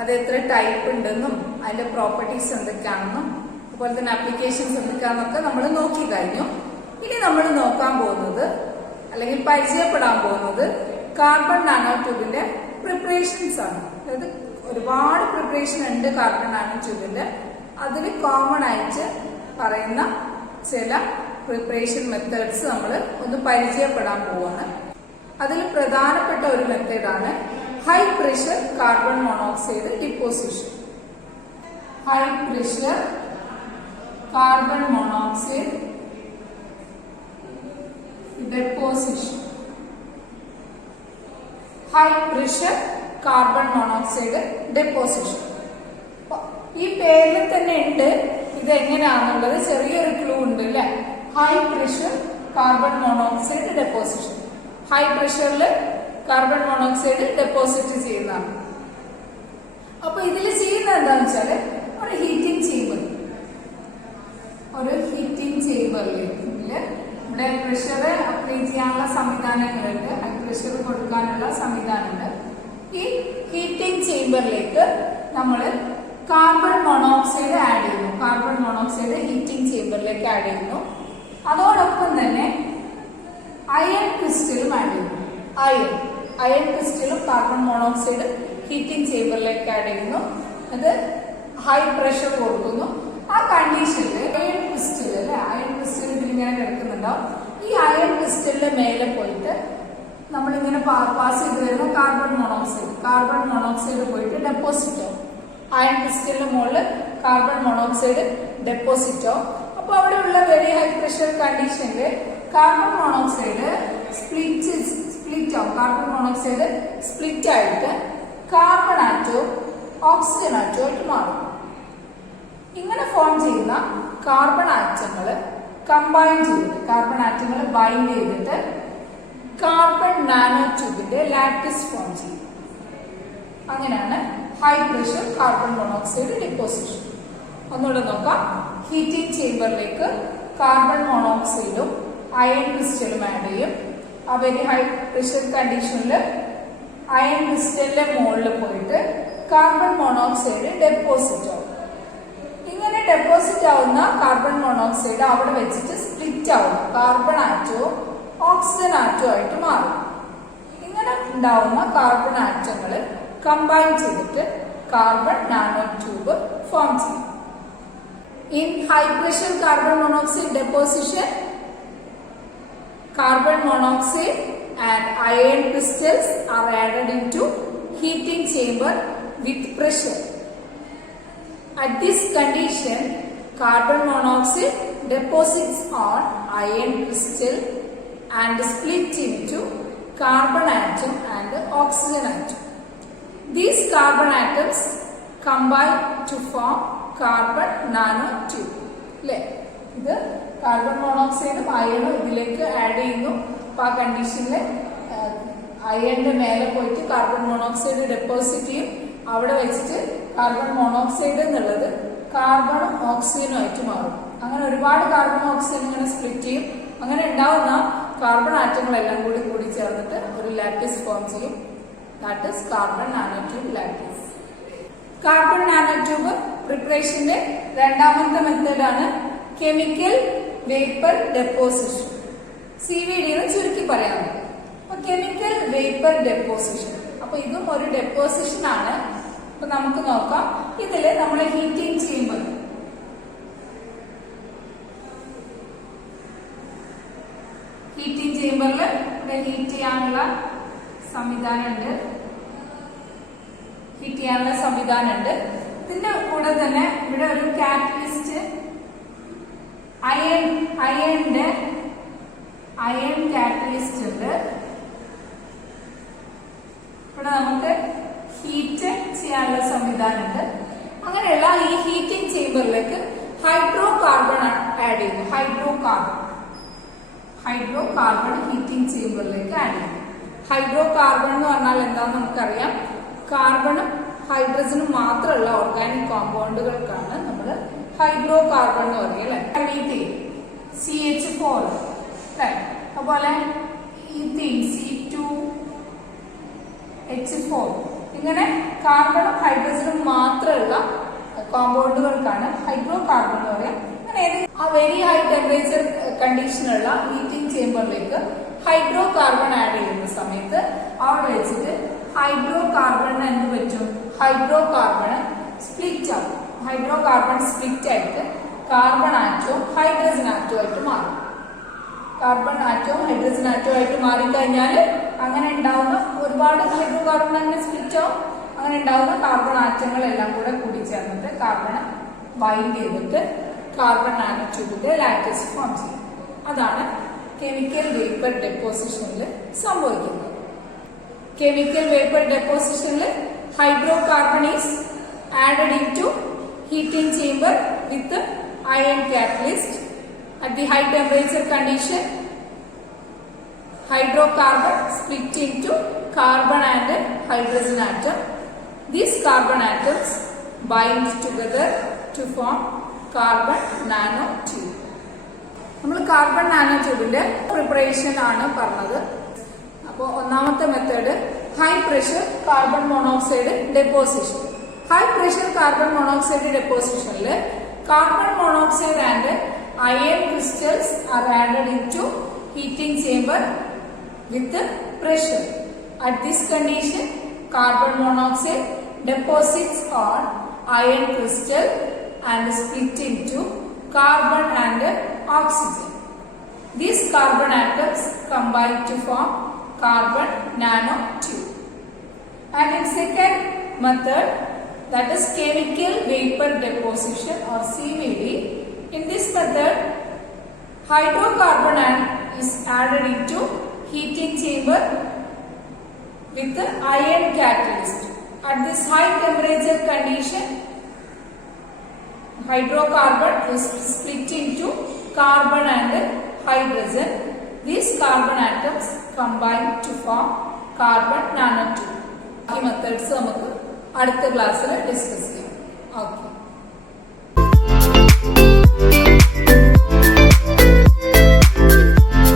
അത് എത്ര ടൈപ്പ് ഉണ്ടെന്നും അതിന്റെ പ്രോപ്പർട്ടീസ് എന്തൊക്കെയാണെന്നും അതുപോലെ തന്നെ ആപ്ലിക്കേഷൻസ് എന്തൊക്കെയാണെന്നൊക്കെ നമ്മൾ നോക്കി കഴിഞ്ഞു. ഇനി നമ്മൾ നോക്കാൻ പോകുന്നത് അല്ലെങ്കിൽ പരിചയപ്പെടാൻ പോകുന്നത് കാർബൺ നാനോ ട്യൂബിന്റെ പ്രിപ്പറേഷൻസ് ആണ്. അതായത് ഒരുപാട് പ്രിപ്പറേഷൻ ഉണ്ട് കാർബൺ നാനോ ട്യൂബിന്റെ. അതിൽ കോമൺ ആയിട്ട് പറയുന്ന ചില പ്രിപ്പറേഷൻ മെത്തേഡ്സ് നമ്മൾ ഒന്ന് പരിചയപ്പെടാൻ പോവാണ്. അതിൽ പ്രധാനപ്പെട്ട ഒരു മെത്തേഡാണ് high pressure carbon monoxide deposition. High pressure carbon monoxide deposition. High pressure carbon monoxide deposition. ഈ പേരിൽ തന്നെ ഉണ്ട് ഇത് എങ്ങനെയാണെന്നുള്ളത് ചെറിയൊരു ക്ലൂ ഉണ്ട് അല്ലെ. High pressure carbon monoxide deposition. High പ്രഷറിൽ കാർബൺ മോണോക്സൈഡ് ഡെപ്പോസിറ്റ് ചെയ്യുന്നതാണ്. അപ്പൊ ഇതിൽ ചെയ്യുന്നത് എന്താണെന്ന് വെച്ചാല് ഒരു ഹീറ്റിംഗ് ചേമ്പറിൽ ഇവിടെ പ്രഷർ അപ്ലൈ ചെയ്യാനുള്ള സംവിധാനങ്ങളുണ്ട്, ഹൈ പ്രഷർ കൊടുക്കാനുള്ള സംവിധാനമുണ്ട്. ഈ ഹീറ്റിംഗ് ചേമ്പറിലേക്ക് നമ്മൾ കാർബൺ മോണോക്സൈഡ് ആഡ് ചെയ്യുന്നു. കാർബൺ മോണോക്സൈഡ് ഹീറ്റിംഗ് ചേമ്പറിലേക്ക് ആഡ് ചെയ്യുന്നു. അതോടൊപ്പം തന്നെ അയൺ ക്രിസ്റ്റലും ആഡ് ചെയ്യുന്നു. അയൺ ക്രിസ്റ്റലും കാർബൺ മോണോക്സൈഡ് ഹീറ്റിംഗ് ചേമ്പറിലേക്ക് ആഡ് ചെയ്യുന്നു. അത് ഹൈ പ്രഷർ കൊടുക്കുന്നു. ആ കണ്ടീഷനിൽ അയൺ ക്രിസ്റ്റൽ ഇതിലിങ്ങനെ കിടക്കുന്നുണ്ടാവും. ഈ അയൺ ക്രിസ്റ്റലിന്റെ മേലെ പോയിട്ട് നമ്മളിങ്ങനെ പാസ് ചെയ്ത് വരുന്ന കാർബൺ മോണോക്സൈഡ് പോയിട്ട് ഡെപ്പോസിറ്റ് ആവും. അയൺ ക്രിസ്റ്റലിന്റെ മുകളിൽ കാർബൺ മോണോക്സൈഡ് ഡെപ്പോസിറ്റ് ആവും. അപ്പൊ അവിടെയുള്ള വെരി ഹൈ പ്രഷർ കണ്ടീഷനിൽ കാർബൺ മോണോക്സൈഡ് സ്പ്ലിറ്റ് ആവും. കാർബൺ മോണോക്സൈഡ് സ്പ്ലിറ്റ് ആയിട്ട് കാർബൺ ആറ്റവും ഓക്സിജൻ ആറ്റവും ആയിട്ട് മാറും. ഇങ്ങനെ ഫോം ചെയ്യുന്ന കാർബൺ ആറ്റങ്ങൾ കമ്പൈൻ ചെയ്തിട്ട് കാർബൺ ആറ്റങ്ങൾ ബൈൻഡ് ചെയ്തിട്ട് കാർബൺ നാനോ ട്യൂബിന്റെ ലാറ്റിസ് ഫോം ചെയ്യും. അങ്ങനെയാണ് high pressure carbon monoxide deposition. ഒന്നുകൂടെ നോക്കാം. ഹീറ്റിംഗ് ചേമ്പറിലേക്ക് കാർബൺ മോണോക്സൈഡും അയൺ ക്രിസ്റ്റലും ആഡ് ചെയ്യും. ആ വെരി ഹൈ പ്രഷർ കണ്ടീഷനിൽ അയൺ ക്രിസ്റ്റലിന്റെ മുകളിൽ പോയിട്ട് കാർബൺ മോണോക്സൈഡ് ഡെപ്പോസിറ്റ് ആവും. ഇങ്ങനെ ഡെപ്പോസിറ്റ് ആവുന്ന കാർബൺ മോണോക്സൈഡ് അവിടെ വെച്ചിട്ട് സ്പ്ലിറ്റ് ആവും. കാർബൺ ആറ്റവും ഓക്സിജൻ ആറ്റവും ആയിട്ട് മാറും. ഇങ്ങനെ ഉണ്ടാവുന്ന കാർബൺ ആറ്റങ്ങൾ കമ്പൈൻ ചെയ്തിട്ട് കാർബൺ നാനോ ട്യൂബ് ഫോം ചെയ്യും. In high pressure carbon monoxide deposition, carbon monoxide and iron crystals are added into heating chamber with pressure. At this condition, carbon monoxide deposits on iron crystal and split into carbon atom and oxygen atom. These carbon atoms combine to form carbon nanotube. ഇത് carbon മോണോക്സൈഡും അയണും ഇതിലേക്ക് add ചെയ്യുന്നു. അപ്പൊ ആ കണ്ടീഷനിൽ അയണിന്റെ മേലെ പോയിട്ട് carbon monoxide deposit ചെയ്യും. അവിടെ വെച്ചിട്ട് കാർബൺ മോണോക്സൈഡ് എന്നുള്ളത് കാർബണും ഓക്സിജനും ആയിട്ട് മാറും. അങ്ങനെ ഒരുപാട് കാർബൺ ഓക്സിജൻ ഇങ്ങനെ സ്പ്ലിറ്റ് ചെയ്യും. അങ്ങനെ ഉണ്ടാവുന്ന കാർബൺ ആറ്റങ്ങളെല്ലാം കൂടി ചേർന്നിട്ട് ഒരു ലാറ്റിസ് ഫോം ചെയ്യും. That is carbon nanotube lattice. Carbon nanotube പ്രിപ്പറേഷന്റെ രണ്ടാമത്തെ മെത്തേഡാണ് കെമിക്കൽ വേപ്പർ ഡെപ്പോസിഷൻ. CVD എന്ന് ചുരുക്കി പറയാം. അപ്പൊ കെമിക്കൽ വേപ്പർ ഡെപ്പോസിഷൻ, അപ്പൊ ഇതും ഒരു ഡെപ്പോസിഷൻ ആണ്. അപ്പൊ നമുക്ക് നോക്കാം. ഇതില് നമ്മളെ ഹീറ്റിംഗ് ചേമ്പറിൽ ഹീറ്റ് ചെയ്യാനുള്ള സംവിധാനമുണ്ട്. ഇതിന്റെ കൂടെ തന്നെ ഇവിടെ ഒരു കാറ്റലിസ്റ്റ് അയൺ കാറ്റലിസ്റ്റ് ഉണ്ട്. ഇവിടെ നമുക്ക് ഹീറ്റ് ചെയ്യാനുള്ള സംവിധാനമുണ്ട്. അങ്ങനെയുള്ള ഈ ഹീറ്റിംഗ് ചേമ്പറിലേക്ക് ഹൈഡ്രോ കാർബൺ ആഡ് ചെയ്യുന്നു. ഹൈഡ്രോ കാർബൺ ഹീറ്റിംഗ് ചേമ്പറിലേക്ക് ആഡ് ചെയ്യുന്നു. ഹൈഡ്രോ കാർബൺ എന്ന് പറഞ്ഞാൽ എന്താന്ന് നമുക്കറിയാം. കാർബണും ഹൈഡ്രജനും മാത്രമുള്ള ഓർഗാനിക് കോമ്പൗണ്ടുകൾക്കാണ് നമ്മൾ ഹൈഡ്രോ കാർബൺ എന്ന് പറയുക. CH4 അതുപോലെ ഈത്തീൻ C2H4 ഇങ്ങനെ കാർബണും ഹൈഡ്രജനും മാത്രമുള്ള കോമ്പൗണ്ടുകൾക്കാണ് ഹൈഡ്രോ കാർബൺ എന്ന് പറയാം. അങ്ങനെ ആ വെരി ഹൈ ടെമ്പറേച്ചർ കണ്ടീഷനുള്ള ഹീറ്റിംഗ് ചേമ്പറിലേക്ക് ഹൈഡ്രോ കാർബൺ ആഡ് ചെയ്യുന്ന സമയത്ത് അവിടെ വെച്ചിട്ട് ഹൈഡ്രോ കാർബണിന് എന്ത് പറ്റും? ഹൈഡ്രോ കാർബൺ സ്പ്ലിറ്റ് ആവും. ഹൈഡ്രോ കാർബൺ സ്പ്ലിറ്റ് ആയിട്ട് കാർബൺ ആറ്റവും ഹൈഡ്രജൻ ആറ്റവും ആയിട്ട് മാറും. കാർബൺ ആറ്റവും ഹൈഡ്രജൻ ആറ്റവും ആയിട്ട് മാറിക്കഴിഞ്ഞാൽ അങ്ങനെ ഉണ്ടാവുന്ന ഒരുപാട് ഹൈഡ്രോ കാർബൺ അങ്ങനെ സ്പ്ലിറ്റ് ആവും. അങ്ങനെ ഉണ്ടാവുന്ന കാർബൺ ആറ്റങ്ങളെല്ലാം കൂടെ കൂടിച്ചേർന്നിട്ട് കാർബൺ ബൈൻഡ് ചെയ്തിട്ട് കാർബൺ നാനോ ട്യൂബിന്റെ ലാറ്റിസ് ഫോം ചെയ്യും. അതാണ് കെമിക്കൽ വേപ്പർ ഡെപ്പോസിഷനിൽ സംഭവിക്കുന്നത്. കെമിക്കൽ വേപ്പർ ഡെപ്പോസിഷനിൽ hydrocarbon is added into heating chamber with iron catalyst. At the high temperature condition, hydrocarbon split into carbon and hydrogen atom. These carbon atoms bind together to form carbon nanotube. നമ്മൾ carbon നാനോ ട്യൂബിന്റെ preparation ആണ് പറഞ്ഞത്. അപ്പോൾ ഒന്നാമത്തെ method high pressure carbon monoxide deposition. High pressure carbon monoxide ഡെപ്പോസിഷനിൽ carbon monoxide and iron crystals are added into heating chamber with pressure. At this condition carbon monoxide deposits on iron crystal and split into carbon and oxygen. These carbon atoms combine to form carbon nanotube. And in second method, that is chemical vapor deposition or CVD. In this method, hydrocarbon is added into heating chamber with the iron catalyst. At this high temperature condition, hydrocarbon is split into carbon and hydrogen. These carbon atoms combine to form carbon nanotube. ഈ methods നമുക്ക് അടുത്ത ക്ലാസ്സിൽ discuss ചെയ്യാം. Okay.